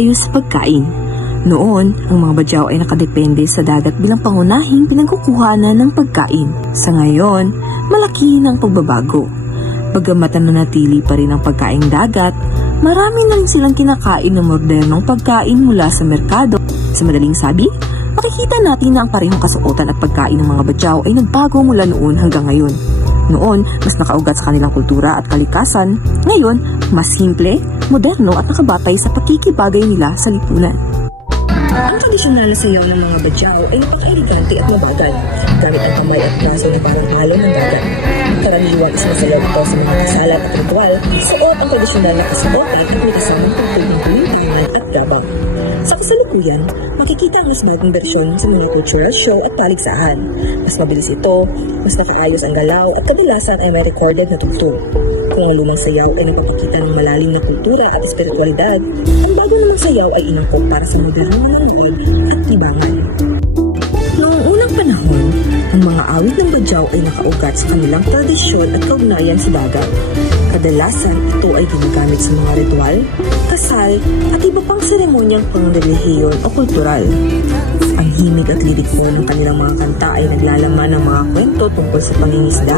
maayos sa pagkain. Noon, ang mga badyaw ay nakadepende sa dagat bilang pangunahing pinagkukuhanan ng pagkain. Sa ngayon, malaki na ang pagbabago. Bagamat nananatili pa rin ang pagkaing dagat, marami na rin silang kinakain ng modernong pagkain mula sa merkado. Sa madaling sabi, makikita natin na ang parehong kasuotan at pagkain ng mga badyaw ay nagbago mula noon hanggang ngayon. Noon, mas nakaugat sa kanilang kultura at kalikasan. Ngayon, mas simple, moderno at nakabatay sa pakikibagay nila sa lipunan. Ang tradisyonal na sayaw ng mga badyaw ay napaka-elegante at mabagal, gamit ang kamay at braso na parang halo ng dagat. Karaniwang isinasayaw ito sa mga kasalan at ritual, suot ang tradisyonal na kasuotan at may kasamang tugtog ng kulintangan at gabang. Sa kasalukuyan, makikita ang mas bagong bersyon sa mga cultural show at paligsahan. Mas mabilis ito, mas nakaayos ang galaw at kadalasan ay may recorded na tugtog. Kung ang lumang sayaw ay nagpapakita ng malalim na kultura at espiritualidad, ang bago namang sayaw ay inangkop para sa modernong langgam at libangan. Noong unang panahon, ang mga awit ng badyaw ay nakaugat sa kanilang tradisyon at kaugnayan sa dagat. Kadalasan, ito ay ginagamit sa mga ritual, kasal, at iba pang seremonyang pangrelihiyon o kultural. Ang himig at liriko ng kanilang mga kanta ay naglalaman ng mga kwento tungkol sa pangingisda,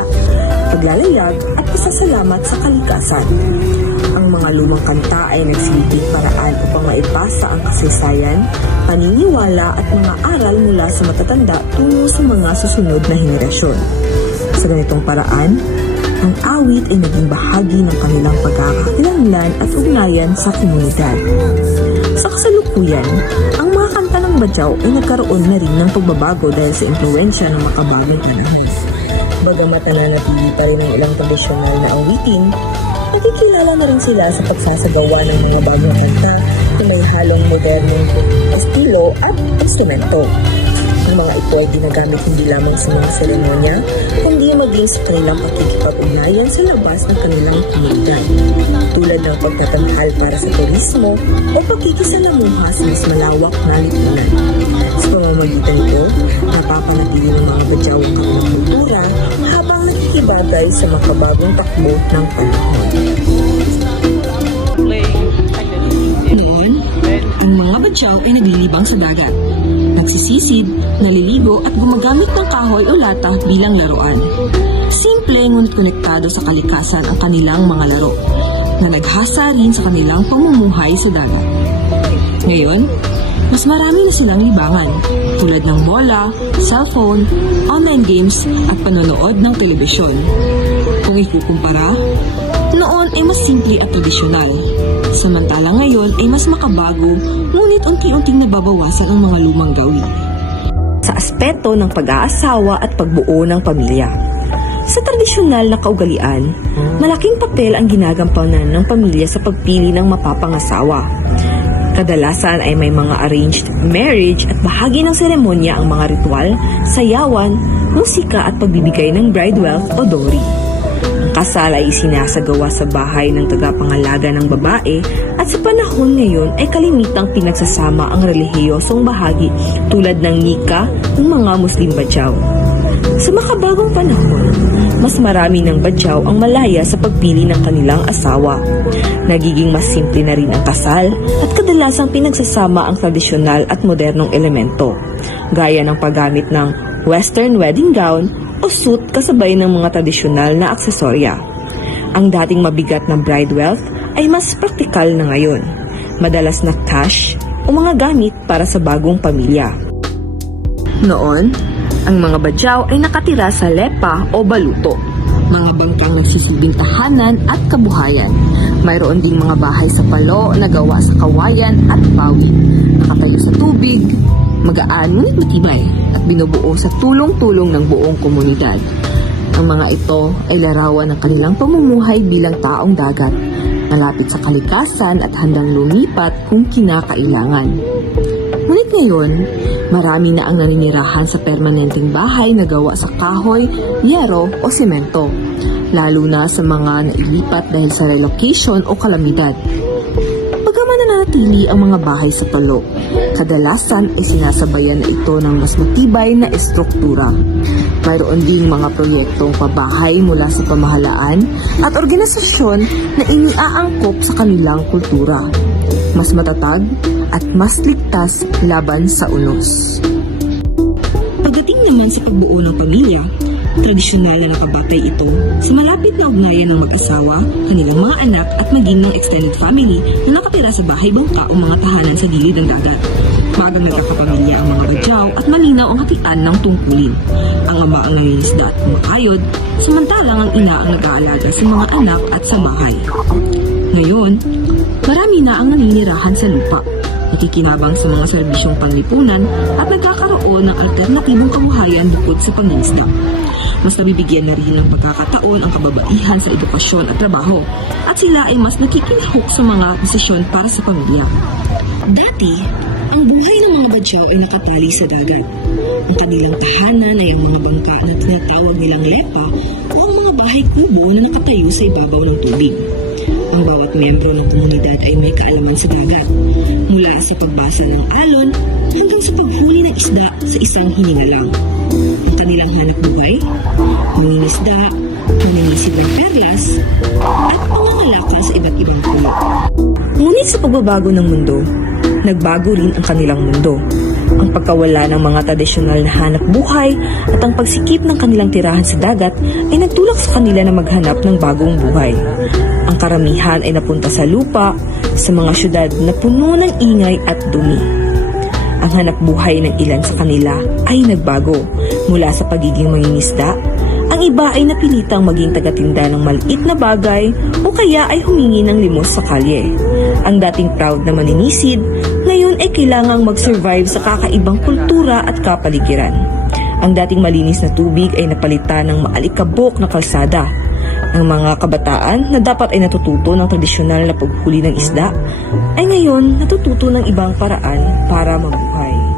paglalayag at pasasalamat sa kalikasan. Ang mga lumang kanta ay nagsilbing paraan upang maipasa ang kasaysayan, paniniwala at mga aral mula sa matatanda tungo sa mga susunod na henerasyon. Sa ganitong paraan, ang awit ay naging bahagi ng kanilang pagkakakilanlan at ugnayan sa komunidad. Sa kasalukuyan, ang mga kanta ng badyaw ay nagkaroon na rin ng pagbabago dahil sa impluwensya ng makabagong panahon. Bagamat nananatili pa rin ang ilang tradisyonal na awitin, nakikilala na rin sila sa pagsasagawa ng mga bagong kanta na may halong modernong estilo at instrumento. Ang mga ito ay ginagamit hindi lamang sa mga seremonya, kundi maging sa kanilang pakikipag-ugnayan sa labas ng kanilang komunidad, tulad ng pagtatanghal para sa turismo o pagkikisalamuha sa mas malawak na lipunan. Sa pamamagitan nito, napapanatili ng mga badyaw ang kanilang kultura habang nakikibagay sa makabagong takbo ng panahon. Noon, ang mga badyaw ay naglilibang sa dagat. Nagsisisid, naliligo at gumagamit ng kahoy o lata bilang laruan. Simple ngunit konektado sa kalikasan ang kanilang mga laro, na naghasa rin sa kanilang pamumuhay sa dagat. Ngayon, mas marami na silang libangan, tulad ng bola, cellphone, online games at panonood ng telebisyon. Kung ikukumpara, noon ay mas simple at tradisyonal. Samantalang ngayon ay mas makabago, ngunit unti-unting nababawasan ang mga lumang gawi. Sa aspeto ng pag-aasawa at pagbuo ng pamilya. Sa tradisyonal na kaugalian, malaking papel ang ginagampanan ng pamilya sa pagpili ng mapapangasawa. Kadalasan ay may mga arranged marriage at bahagi ng seremonya ang mga ritual, sayawan, musika at pagbibigay ng bride wealth o dowry. Ang kasal ay isinasagawa sa bahay ng tagapangalaga ng babae at sa panahon ngayon ay kalimitang pinagsasama ang relihiyosong bahagi tulad ng nika ng mga Muslim badyaw. Sa makabagong panahon, mas marami ng badyaw ang malaya sa pagpili ng kanilang asawa. Nagiging mas simple na rin ang kasal at kadalasang pinagsasama ang tradisyonal at modernong elemento, gaya ng paggamit ng western wedding gown o suit kasabay ng mga tradisyonal na aksesorya. Ang dating mabigat na bride wealth ay mas praktikal na ngayon, madalas na cash o mga gamit para sa bagong pamilya. Noon, ang mga badyaw ay nakatira sa lepa o baluto, mga bangkang nagsisilbing tahanan at kabuhayan. Mayroon ding mga bahay sa palo na gawa sa kawayan at pawi, nakatayo sa tubig, magaan ngunit matibay at binubuo sa tulong-tulong ng buong komunidad. Ang mga ito ay larawan ng kanilang pamumuhay bilang taong dagat, malapit sa kalikasan at handang lumipat kung kinakailangan. Ngunit ngayon, marami na ang naninirahan sa permanenteng bahay na gawa sa kahoy, yero o semento, lalo na sa mga nailipat dahil sa relocation o kalamidad. Bagaman nanatili ang mga bahay sa palo, kadalasan ay sinasabayan na ito ng mas matibay na estruktura. Mayroon ding mga proyektong pabahay mula sa pamahalaan at organisasyon na iniaangkop sa kanilang kultura. mas matatag at mas ligtas laban sa unos. Pagdating naman sa pagbuo ng pamilya, tradisyonal na nakabatay ito sa malapit na ugnayan ng mag-asawa, kanilang mga anak at maging ng extended family na nakatira sa bahay bangka o mga tahanan sa gilid ng dagat. Maagang nagkakapamilya ang mga badyaw at malinaw ang hatian ng tungkulin. Ang ama ang nangingisda at kumakayod, samantalang ang ina ang nag-aalaga sa mga anak at sa bahay. Ngayon, marami na ang naninirahan sa lupa, nakikinabang sa mga serbisyong panlipunan at nagkakaroon ng alternatibong kabuhayan bukod sa pangingisda. Mas nabibigyan na rin ng pagkakataon ang kababaihan sa edukasyon at trabaho at sila ay mas nakikilahok sa mga desisyon para sa pamilya. Dati, ang buhay ng mga badyaw ay nakatali sa dagat. Ang kanilang tahanan ay ang mga bangka na tinatawag nilang lepa o ang mga bahay kubo na nakatayo sa ibabaw ng tubig. Ang bawat miyembro ng komunidad ay may kaalaman sa dagat, mula sa pagbasa ng alon hanggang sa paghuli ng isda sa isang hininga lang. Ang kanilang hanap buhay, mangingisda, mangingisip ng perlas, at pangangalakal sa iba't ibang pulo. Ngunit sa pagbabago ng mundo, nagbago rin ang kanilang mundo. Ang pagkawala ng mga tradisyonal na hanap buhay at ang pagsikip ng kanilang tirahan sa dagat ay nagtulak sa kanila na maghanap ng bagong buhay. Ang karamihan ay napunta sa lupa, sa mga syudad na puno ng ingay at dumi. Ang hanap buhay ng ilan sa kanila ay nagbago mula sa pagiging mangingisda. Ang iba ay napilitang maging tagatinda ng maliit na bagay o kaya ay humingi ng limos sa kalye. Ang dating proud na maninisid, ngayon ay kailangang mag-survive sa kakaibang kultura at kapaligiran. Ang dating malinis na tubig ay napalitan ng maalikabok na kalsada. Ang mga kabataan na dapat ay natututo ng tradisyonal na paghuli ng isda, ay ngayon natututo ng ibang paraan para mabuhay.